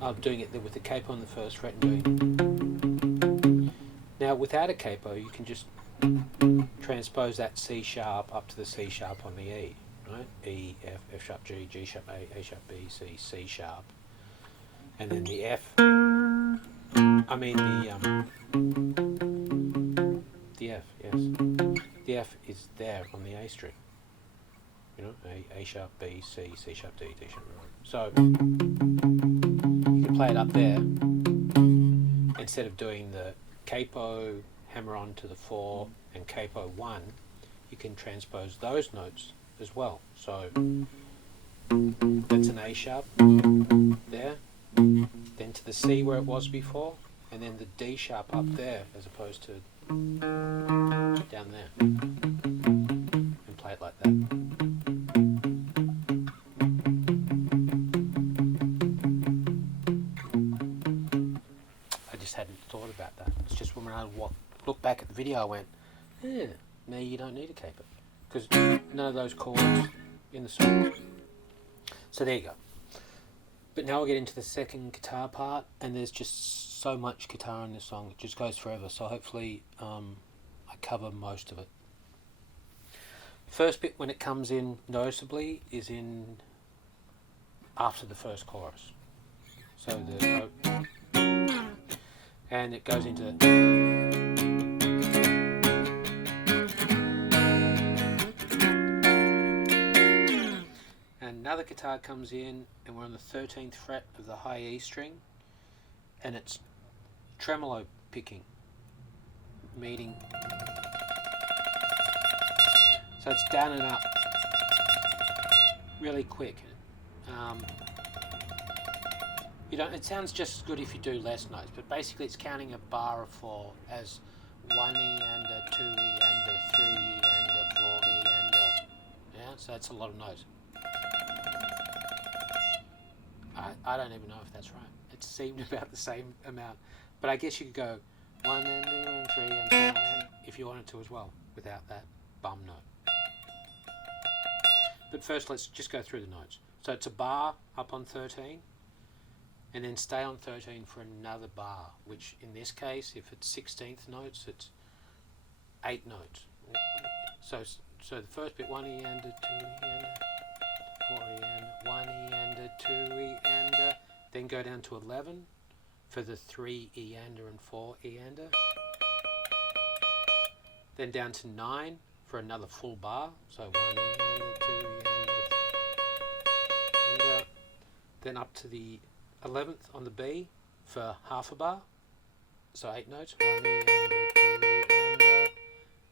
of doing it with the capo on the first fret and doing. Now without a capo, you can just transpose that C sharp up to the C sharp on the E, right? E, F, F sharp G, G sharp A sharp B, C, C sharp, and then the F. I mean the F, yes. The F is there on the A string. You know, A sharp, B, C, C sharp, D, D sharp. So you can play it up there instead of doing the capo, hammer on to the 4 and capo 1. You can transpose those notes as well. So that's an A sharp there, then to the C where it was before, and then the D sharp up there as opposed to down there, and play it like that. I just hadn't thought about that. It's just when I look back at the video I went, yeah, now you don't need a capo because none of those chords in the song. So there you go. But now we'll get into the second guitar part, and there's just so much guitar in this song, it just goes forever, so hopefully I cover most of it. First bit when it comes in noticeably is in after the first chorus. So and it goes into another guitar comes in, and we're on the 13th fret of the high E string, and it's tremolo picking, meaning so it's down and up really quick. You don't. It sounds just as good if you do less notes, but basically it's counting a bar of 4 as 1 E and a 2 E and a 3 E and a 4 E and a, yeah. So that's a lot of notes. I don't even know if that's right. It seemed about the same amount, but I guess you could go 1 and 2 and 3 and 4 and if you wanted to as well, without that bum note. But first let's just go through the notes. So it's a bar up on 13, and then stay on 13 for another bar, which in this case, if it's 16th notes, it's 8 notes. So the first bit, 1 E and a 2 E and a 4 E and 1 E and a 2 E and a, then go down to 11 for the 3 E and a and 4 E and a, then down to 9 for another full bar, so 1 E and a 2 E and a, then up to the 11th on the B for half a bar, so 8 notes, 1 E and a 2 E and a,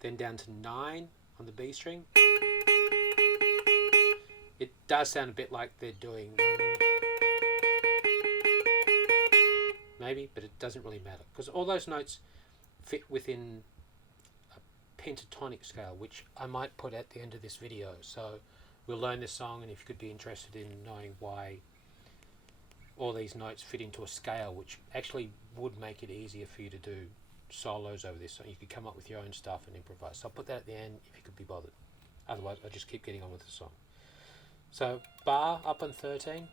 then down to 9 on the B string. It does sound a bit like they're doing maybe, but it doesn't really matter because all those notes fit within a pentatonic scale, which I might put at the end of this video. So we'll learn this song, and if you could be interested in knowing why all these notes fit into a scale, which actually would make it easier for you to do solos over this, so you could come up with your own stuff and improvise. So I'll put that at the end if you could be bothered. Otherwise I'll just keep getting on with the song. So bar up on 13,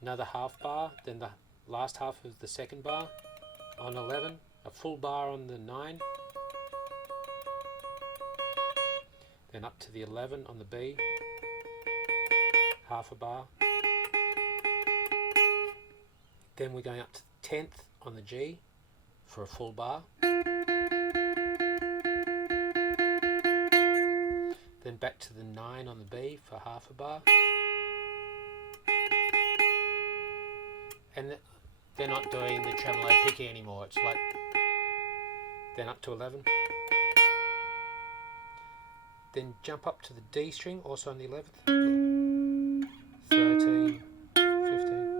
another half bar, then the last half of the second bar on 11, a full bar on the 9, then up to the 11 on the B, half a bar, then we're going up to the 10th on the G for a full bar, then back to the 9 on the B for half a bar, and they're not doing the tremolo picking anymore, it's like then up to 11, then jump up to the D string also on the 11th, 13, 15,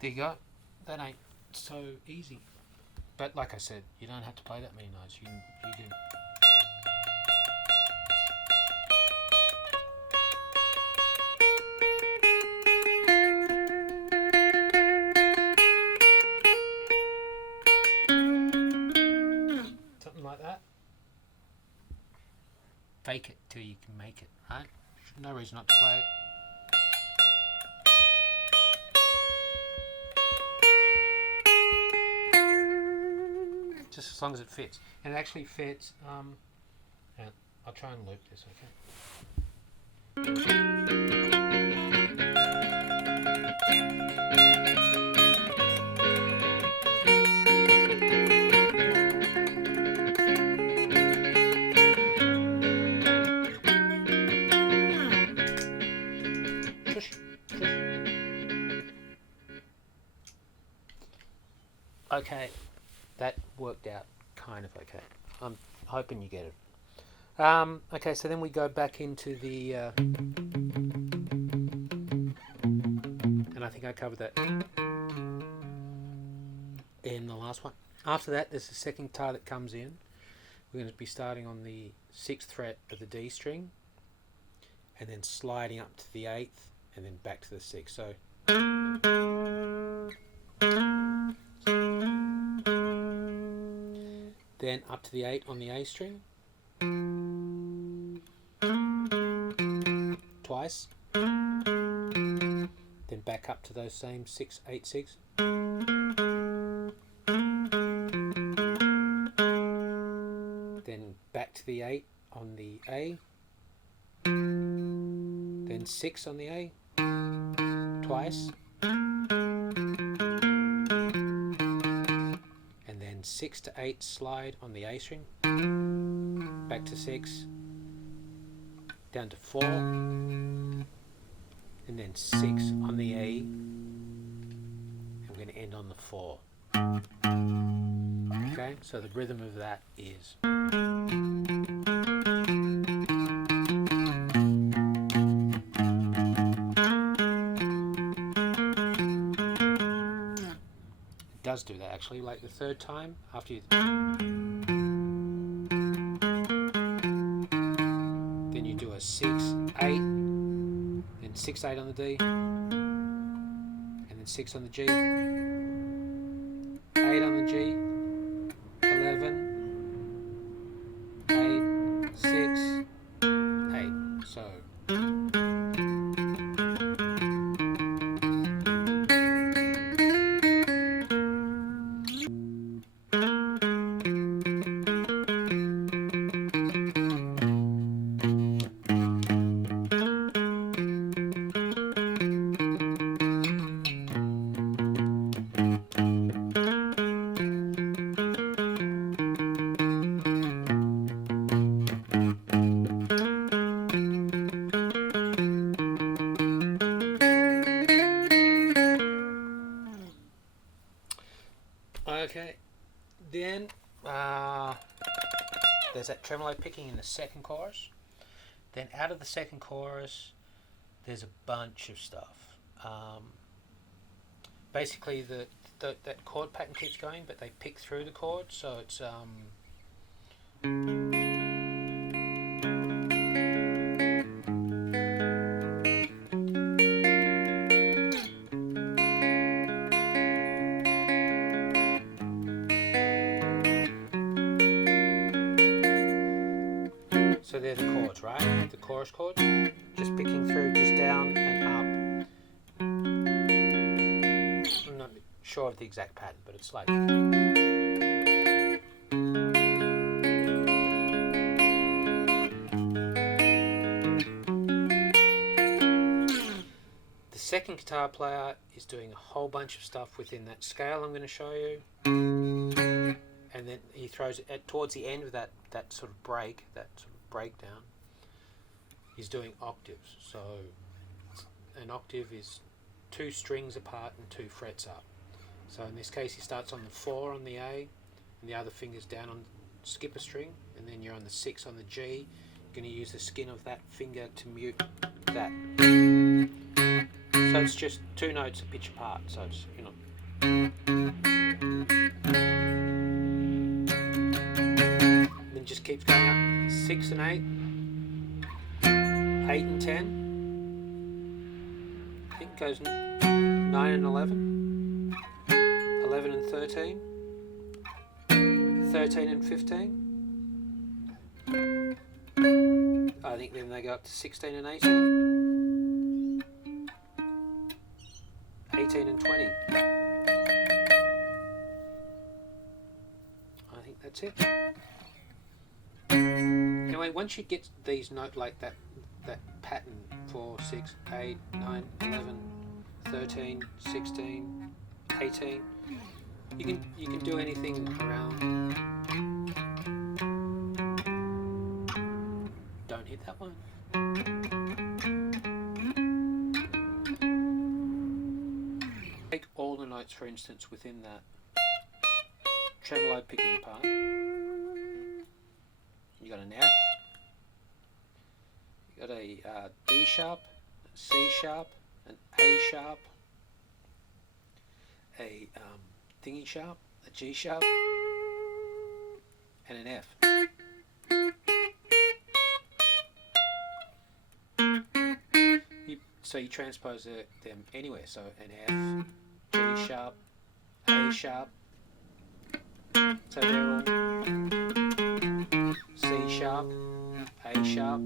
there you go. That ain't so easy. But like I said, you don't have to play that many notes. You do. fake it till you can make it, right? No reason not to play it. Just as long as it fits. And it actually fits. And I'll try and loop this, okay? Okay, that worked out kind of okay. I'm hoping you get it. Okay, so then we go back into the and I think I covered that in the last one. After that, there's a second guitar that comes in. We're going to be starting on the 6th fret of the D string, and then sliding up to the 8th, and then back to the 6th. So then up to the 8 on the A string, twice, then back up to those same 6, 8, 6, then back to the 8 on the A, then 6 on the A, twice, and then 6 to 8 slide on the A string, back to 6, down to 4, and then 6 on the A, and we're going to end on the 4. Okay, so the rhythm of that is it does do that actually, like the third time after you then you do a 6, 8, then 6, 8 on the D, and then 6 on the G, 8 on the G, 11, 8, 6, 8. So okay, then there's that tremolo picking in the second chorus. Then out of the second chorus, there's a bunch of stuff. Basically, that chord pattern keeps going, but they pick through the chord, so it's so they're the chords, right? The chorus chords, just picking through, just down and up. I'm not sure of the exact pattern, but it's like the second guitar player is doing a whole bunch of stuff within that scale I'm going to show you. And then he throws it towards the end of that sort of break, that sort of breakdown. He's doing octaves. So an octave is 2 strings apart and 2 frets up. So in this case, he starts on the 4 on the A, and the other finger's down on skip a string, and then you're on the 6 on the G. You're going to use the skin of that finger to mute that. So it's just 2 notes a pitch apart. So it's, you know. Then just keeps going up. 6 and 8, 8 and 10. I think it goes 9 and 11, 11 and 13, 13 and 15. I think then they go up to 16 and 18. 18 and 20. I think that's it. Anyway, once you get these notes like that pattern 4, 6, 8, 9, 11, 13, 16, 18, you can do anything around. Don't hit that one. Take all the notes, for instance, within that tremolo picking part. You got an F, you got a D sharp, a C sharp, an A sharp, a thingy sharp, a G sharp, and an F. So you transpose them anywhere. So an F, G sharp, A sharp. So they're all C sharp, A sharp,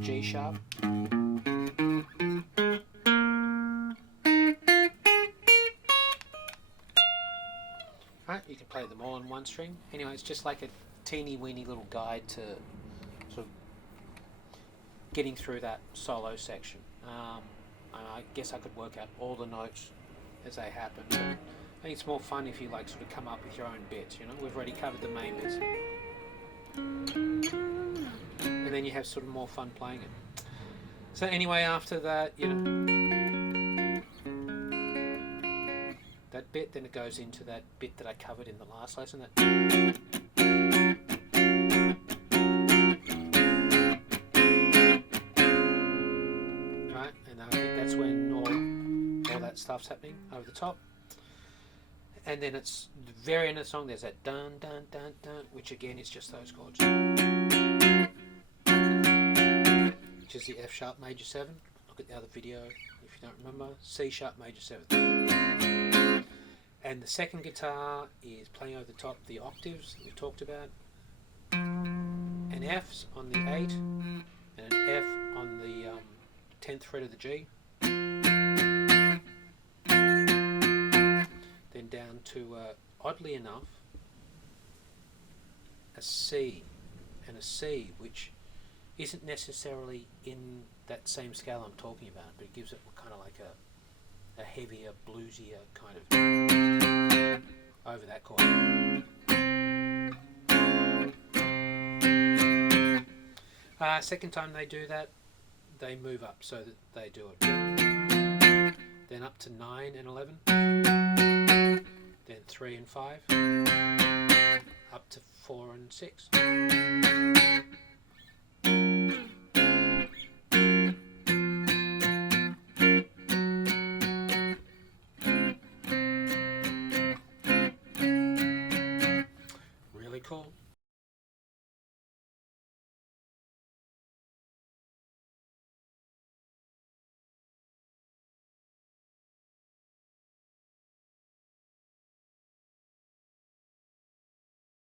G sharp. Right, you can play them all on one string. Anyway, it's just like a teeny weeny little guide to sort of getting through that solo section. I guess I could work out all the notes as they happen. But I think it's more fun if you like sort of come up with your own bits. You know, we've already covered the main bits, and then you have sort of more fun playing it. So anyway, after that, you know, that bit, then it goes into that bit that I covered in the last lesson. That right, and I think that's when all that stuff's happening over the top. And then it's the very end of the song. There's that dun dun dun dun, which again is just those chords, which is the F sharp major 7. Look at the other video if you don't remember. C sharp major 7. And the second guitar is playing over the top the octaves that we talked about. An F's on the 8 and an F on the 10th fret of the G. Then down to, oddly enough, a C and a C, which isn't necessarily in that same scale I'm talking about, but it gives it kind of like a heavier, bluesier kind of over that chord. Second time they do that, they move up so that they do it. Then up to 9 and 11. Then 3 and 5. Up to 4 and 6.